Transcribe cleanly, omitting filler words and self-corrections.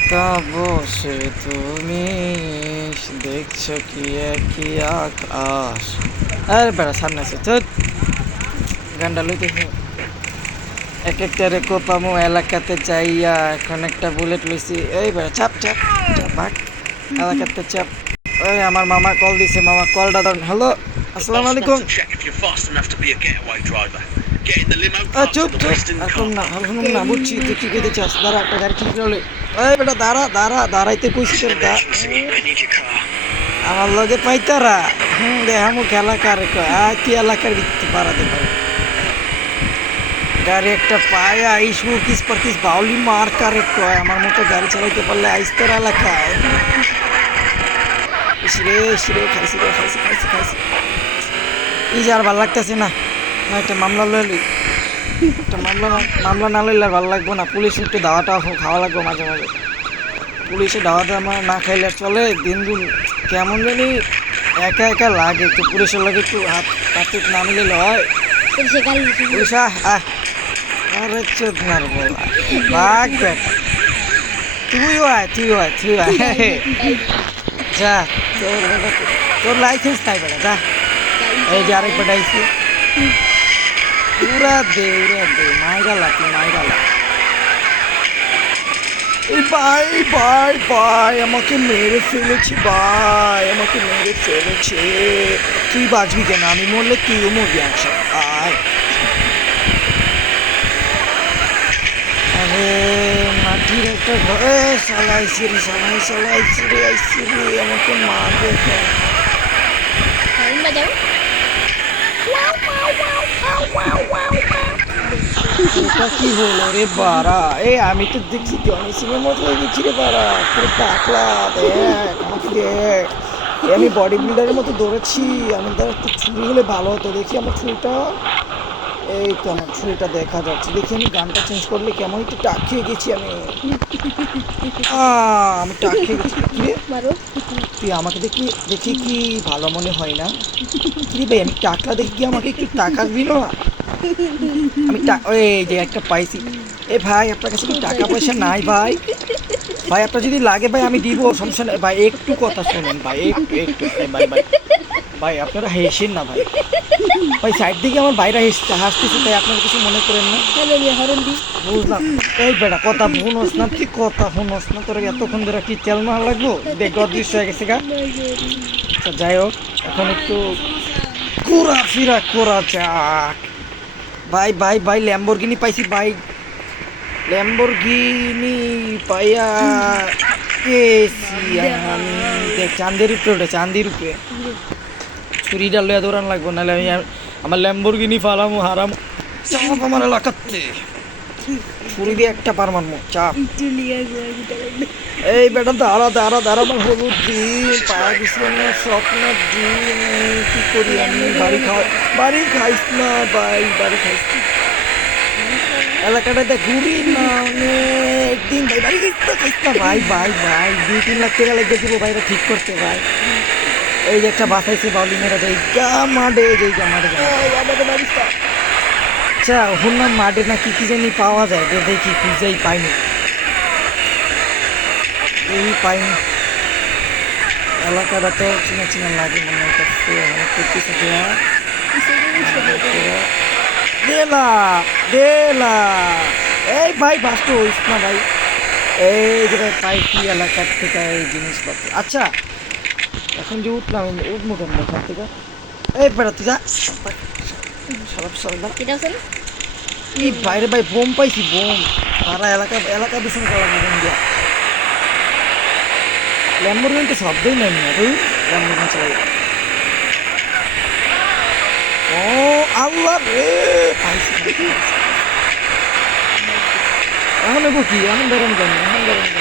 একা বসে তুমি দেখছো কি একই আকাশ। আরে বেড়া সামনে আছে তো গান্ডা লইতেছে। এক একটারে কোপামো এলাকাতে যাইয়া এখন একটা বুলেট লইছি। এই বেড়া চাপ চাপ চাপ ভাগ এলাকাতে চাপ। ওই আমার মামা কল দিছে, মামা কলটা ধরুন। হ্যালো, আসসালামু আলাইকুম। চুপ চুপ এখন না শুনুন না, বুঝছি তুই কি কইতে চাস। দাঁড়া একটা গাড়ি ঠিক করলে। এই বেটা দাঁড়া দাঁড়া দাঁড়াইতে কইছি তোর আমার লগে পাইতারা। দেখামু খেলা কারে কয় তুই এলাকার ভিত্তি পারাতে পারে গাড়ি একটা পায় আইস মুরকিস পারকিস বাউলি মার কারে কয়। আমার মতো গাড়ি চালাইতে পারলে আইস তোর এলাকায়। ইসরে ইসরে খাইছি রে খাইছি খাইছি খাইছি। এই যে আর ভাল লাগতেছে না, একটা মামলা লইলি। একটা মামলা না লইলে আর ভালো লাগবো না। পুলিশ একটু দাওয়াটা খাওয়া লাগবো মাঝে মাঝে। পুলিশের দাওয়াটা আমার না খাইলে চলে। দিন দিন কেমন জানি একা একা লাগে। একটু পুলিশের লাগে একটু হাত হাতে না মিলে হয়। পুলিশ আরে চোদ মারবো বাঘ বেটা। তুইও আয় তুইও আয় তুই আয় যা। তোর লাইসেন্স নাই বেটা যা। এই যে আরেক বেটা আইসি উড়া দে মাইরালা তুই মাইরালা। এই ভাই ভাই ভাই আমাকে মেরে ফেলেছি, ভাই আমাকে মেরে ফেলেছে। তুই বাঁচবি কেন? আমি মরলে তুইও মরবি একসাথে। আয় আরে মাটির একটা ঘরে চালাইছি রে চালাইছি রে আইসি রে আমাকে মারবে কেন? এটা কি হলো রে বাড়া? আমি তো দেখছি জনি সিং এর মতো হয়ে গেছি রে বাড়া। পুরো টাকলা দেখ আমাকে দেখ। আমি বডি বিল্ডারের মতো দৌড়াচ্ছি। আমি ধর একটু ছুরি হলে ভালো হতো। দেখি আমার ছুরিটা, এই তো আমার ছুরিটা দেখা যাচ্ছে। দেখি আমি গানটা চেঞ্জ করলে কেমন একটু টাক খেয়ে গেছি আমি। আমি টাক খেয়ে গেছি। কি রে তুই আমাকে দেখি দেখি কি ভালো মনে হয় না? কি রে ভাই আমি টাকলা দেখি আমাকে একটু টাকা দিল না? আমি ওই যে একটা পাইছি। ভাই আপনার কাছে কি টাকা পয়সা নাই ভাই? ভাই আপনার যদি লাগে ভাই আমি দিব, সমস্যা নেই ভাই। একটু কথা শোনেন ভাই, একটু একটু ভাই ভাই ভাই আপনারা হেসেন না ভাই। ভাই সাইড দিকে আমার বাইরে হাসতেছে, তাই আপনারা কিছু মনে করেন না। বুঝলাম। এই বেটা কথা শুনোস না, তুই কথা শুনোস না। তোর এতক্ষণ ধরে কি তেল মারা লাগবো? দেখ অদৃশ্য হয়ে গেছে গা। আচ্ছা যাই হোক, এখন একটু ঘোরাফেরা করা যাক। ভাই ভাই ভাই ল্যাম্বরগিনি পাইছি ভাই। ল্যাম্বরগিনি পাইয়া গেছি আমি। দেখ চাঁদের উপরে ওটা, চাঁদের উপরে ছুরিটা লইয়া দৌড়ান লাগবো, নাহলে আমি আমার ল্যাম্বরগিনি ফালামো হারাম চাপ আমার এলাকাতে। ছুরি দিয়ে একটা পার মারমো চাপ। এই বেটা দাঁড়া দাঁড়া দাঁড়া, আমার হলুদ ডিম পায়া গেছি আমি স্বপ্নের ডিম। কি করি আমি? বাড়ি খাইস না ভাই, বাড়ি খাইস না। এলাকাটাতে ঘুরি না একদিন ভাই। বাড়ি খাইস না ভাই ভাই ভাই। 2-3 লাখ টাকা লেগে দিব ভাইরা ঠিক করতে ভাই। এই যে একটা বাসাইছে বাউলি মেরা দেয় গা মাঠে, এই গা মাঠে আচ্ছা শুনলাম মাঠে না কি কি জানি পাওয়া যায়, যে দেখি খুঁজেই পাইনি। এই পাইনি। এলাকাটা তো চিনা চিনা লাগে মনে করছে। কিছু দেলা দেলা। এই ভাই বাস্ত হইস না ভাই। এই যে পাইছি এলাকার থেকে এই জিনিসপত্র। আচ্ছা এখন যে উঠলাম, উঠবো কেন এখান থেকে? এই বেড়াতে যা এই বাইরে ভাই বোম পাইছি, বোম। সারা এলাকা দূষণ করা বোম দিয়া। ল্যাম্বরগিনি তো শব্দই নেই না তুই। ল্যাম্বরগিনি চালাই ও আল্লাহ রে পাইছি। এখন নেবো কি? এখন বেরোন কেন? এখন বেরোন কেন?